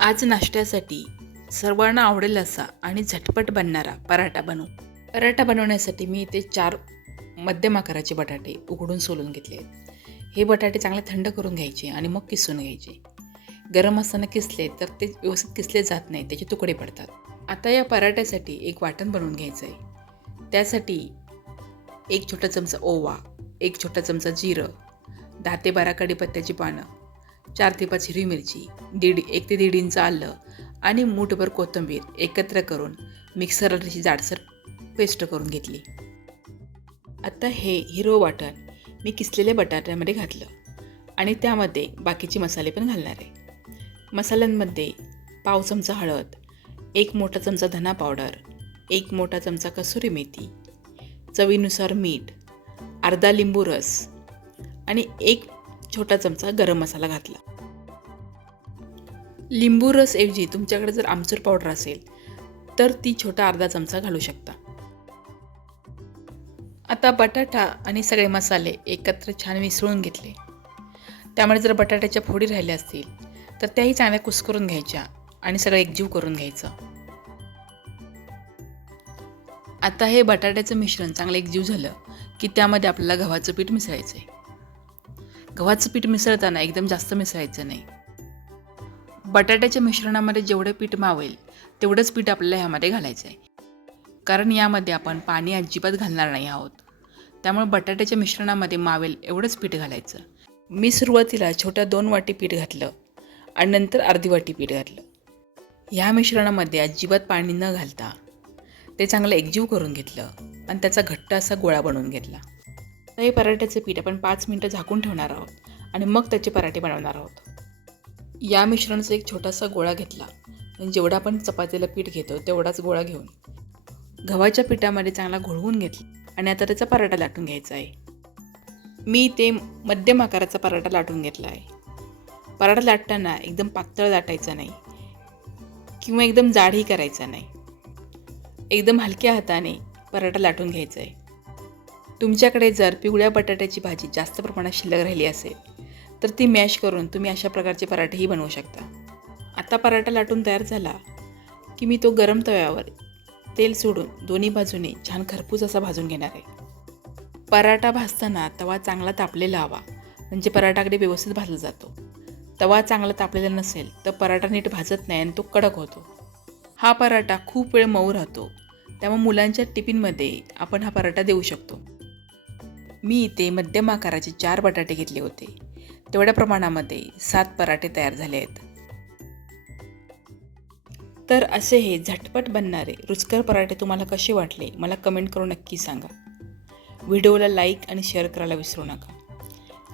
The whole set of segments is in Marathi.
आज नाश्त्यासाठी सर्वांना आवडेल असा आणि झटपट बनणारा पराठा बनवू. पराठा बनवण्यासाठी मी इथे चार मध्यम आकाराचे बटाटे उघडून सोलून घेतले आहेत. हे बटाटे चांगले थंड करून घ्यायचे आणि मग किसून घ्यायचे. गरम असताना किसले तर ते व्यवस्थित किसले जात नाही त्याचे तुकडे पडतात. आता या पराठ्यासाठी एक वाटण बनवून घ्यायचं आहे त्यासाठी एक छोटा चमचा ओवा एक छोटा चमचा जिरं दहा ते बारा कढीपत्त्याची पानं चार ते पाच हिरवी मिरची दीड एक ते दीड इंच आलं आणि मूठभर कोथिंबीर एकत्र करून मिक्सरला त्याची जाडसर पेस्ट करून घेतली. आता हे हिरवं वाटण मी किसलेल्या बटाट्यामध्ये घातलं आणि त्यामध्ये बाकीचे मसाले पण घालणार आहे. मसाल्यांमध्ये पाव चमचा हळद एक मोठा चमचा धना पावडर एक मोठा चमचा कसुरी मेथी चवीनुसार मीठ अर्धा लिंबू रस आणि एक छोटा चमचा गरम मसाला घातला. लिंबू रसऐवजी तुमच्याकडे जर आमचूर पावडर असेल तर ती छोटा अर्धा चमचा घालू शकता. आता बटाटा आणि सगळे मसाले एकत्र छान मिसळून घेतले. त्यामुळे जर बटाट्याच्या फोडी राहिल्या असतील तर त्याही चांगल्या कुस्करून घ्यायच्या आणि सगळं एकजीव करून घ्यायचं. आता हे बटाट्याचं मिश्रण चांगलं एकजीव झालं की त्यामध्ये आपल्याला गव्हाचं पीठ मिसळायचं आहे गव्हाचं पीठ मिसळताना एकदम जास्त मिसळायचं नाही. बटाट्याच्या मिश्रणामध्ये जेवढं पीठ मावेल तेवढंच पीठ आपल्याला ह्यामध्ये घालायचं आहे कारण यामध्ये आपण पाणी अजिबात घालणार नाही आहोत. त्यामुळे बटाट्याच्या मिश्रणामध्ये मावेल एवढंच पीठ घालायचं. मी सुरुवातीला छोट्या दोन वाटी पीठ घातलं आणि नंतर अर्धी वाटी पीठ घातलं. ह्या मिश्रणामध्ये अजिबात पाणी न घालता ते चांगलं एकजीव करून घेतलं आणि त्याचा घट्ट असा गोळा बनवून घेतला. तर हे पराठ्याचं पीठ आपण पाच मिनटं झाकून ठेवणार आहोत आणि मग त्याचे पराठे बनवणार आहोत. या मिश्रणाचा एक छोटासा गोळा घेतला. आणि जेवढा आपण चपातीला पीठ घेतो तेवढाच गोळा घेऊन गव्हाच्या पिठामध्ये चांगला घोळवून घेतला आणि आता त्याचा पराठा लाटून घ्यायचा आहे. मी ते मध्यम आकाराचा पराठा लाटून घेतला आहे. पराठा लाटताना एकदम पातळ लाटायचा नाही किंवा एकदम जाडही करायचा नाही. एकदम हलक्या हाताने पराठा लाटून घ्यायचा आहे तुमच्याकडे जर पिवळ्या बटाट्याची भाजी जास्त प्रमाणात शिल्लक राहिली असेल तर ती मॅश करून तुम्ही अशा प्रकारचे पराठेही बनवू शकता. आता पराठा लाटून तयार झाला की मी तो गरम तव्यावर तेल सोडून दोन्ही बाजूने छान खरपूस असा भाजून घेणार आहे. पराठा भाजताना तवा चांगला तापलेला हवा म्हणजे पराठाकडे व्यवस्थित भाजला जातो. तवा चांगला तापलेला नसेल तर पराठा नीट भाजत नाही आणि तो कडक होतो. हा पराठा खूप वेळ मऊ राहतो. त्यामुळे मुलांच्या टिफिनमध्ये आपण हा पराठा देऊ शकतो. मी इथे मध्यम आकाराचे चार बटाटे घेतले होते. तेवढ्या प्रमाणामध्ये सात पराठे तयार झाले आहेत. तर असे हे झटपट बनणारे रुचकर पराठे तुम्हाला कसे वाटले मला कमेंट करून नक्की सांगा. व्हिडिओला लाईक आणि शेअर करायला विसरू नका.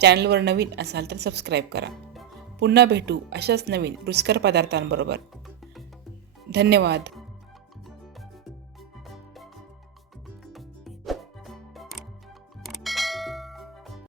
चॅनलवर नवीन असाल तर सबस्क्राईब करा. पुन्हा भेटू अशाच नवीन रुचकर पदार्थांबरोबर. धन्यवाद.